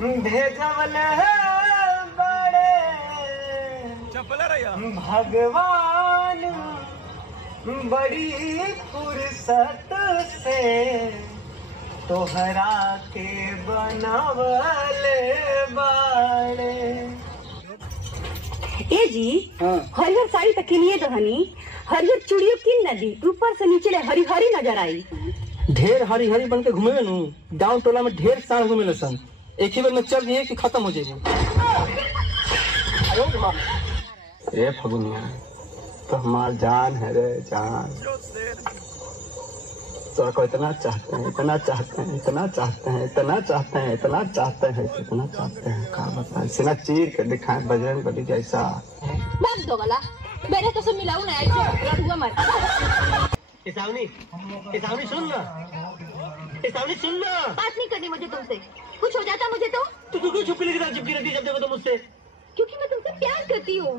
भेजवल बड़े भगवान बड़ी फुर्सत से तोहरा के बनावल बाड़े। ए जी हरिहर साड़ी तक लिए दहनी, हरिहर चूड़ियों किन नदी ऊपर से नीचे ले हरी हरी नजर आई। ढेर हरी हरी बन के घूमे नु गांव टोला में ढेर साल घूमे सन, एक ही बार में चल दिए कि खत्म हो जाएगी। ए फगुनिया तो हमार जान है रे जान, तो को इतना चाहते हैं इतना चाहते हैं इतना चाहते हैं इतना चाहते हैं इतना चाहते हैं इतना चाहते हैं का बताएं, सीना चीर के दिखाएं बजरंग बली जैसा। बात दो गला मैंने तो सब मिलाऊं ना ऐसे हुआ मत। इसावनी सुन ना, इसावनी सुन ना। बात नहीं करनी मुझे तुमसे, कुछ हो जाता मुझे तो तू क्यों छुपी लेकर चिपकी रहती जब देखो तो मुझसे? क्योंकि मैं तुमसे प्यार करती हूँ।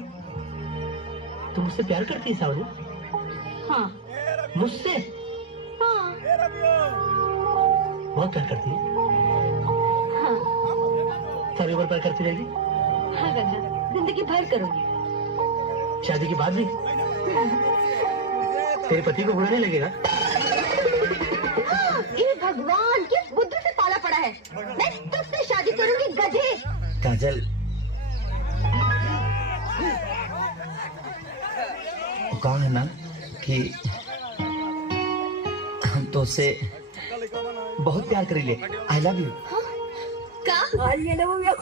तुम मुझसे प्यार करती है सावनी? हाँ। मुझसे? हाँ। बहुत प्यार करती है? हाँ। सारी उम्र प्यार करती रहेगी? हाँ गंगा, जिंदगी भर करूंगी। शादी के बाद भी? तेरे पति को बुरा नहीं लगेगा? ये भगवान किस बुद्धि से पाला पड़ा है, मैं तुझसे शादी करूंगी गधे। काजल कहा है ना कि हम तो उससे बहुत प्यार करेंगे। I love you. I love you.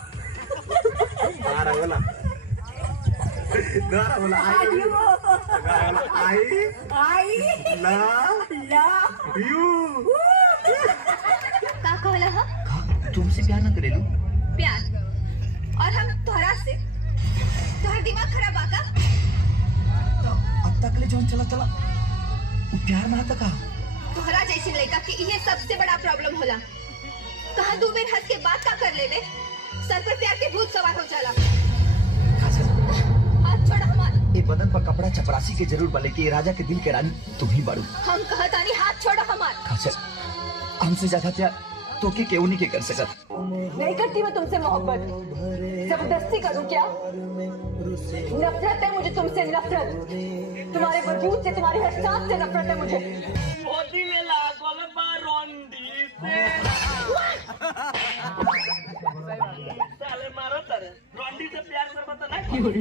गारा बोला आई लव यू। का कहला हा? तुमसे प्यार ना करे लू? प्यार और हम तोहरा से? तोहर दिमाग खराब आका? तो अब तक ले जोन चला चला वो प्यार ना तक तोहरा जैसी लड़का की ये सबसे बड़ा प्रॉब्लम होला। कहा दो बेर हंस के बात का कर लेवे, सर पर प्यार के भूत सवार हो जाला। हाथ छोड़ हमार। ये बदन पर कपड़ा चपरासी के जरूर बले कि राजा के दिल के रानी तुम ही बाड़ू। हम कहतानी हाथ छोड़ो हमार। काजल हमसे ज्यादा प्यार तो के क्यों नहीं कर सकत? नहीं करती मैं तुमसे मोहब्बत, जबरदस्ती करूं क्या? नफरत है मुझे तुमसे, नफरत। तुम्हारे वजूद से, तुम्हारी हर सांस से नफरत है मुझे। मोदी में लागल बारोंडी से साले मारो तर रोंडी से प्यार कर पता ना क्यों?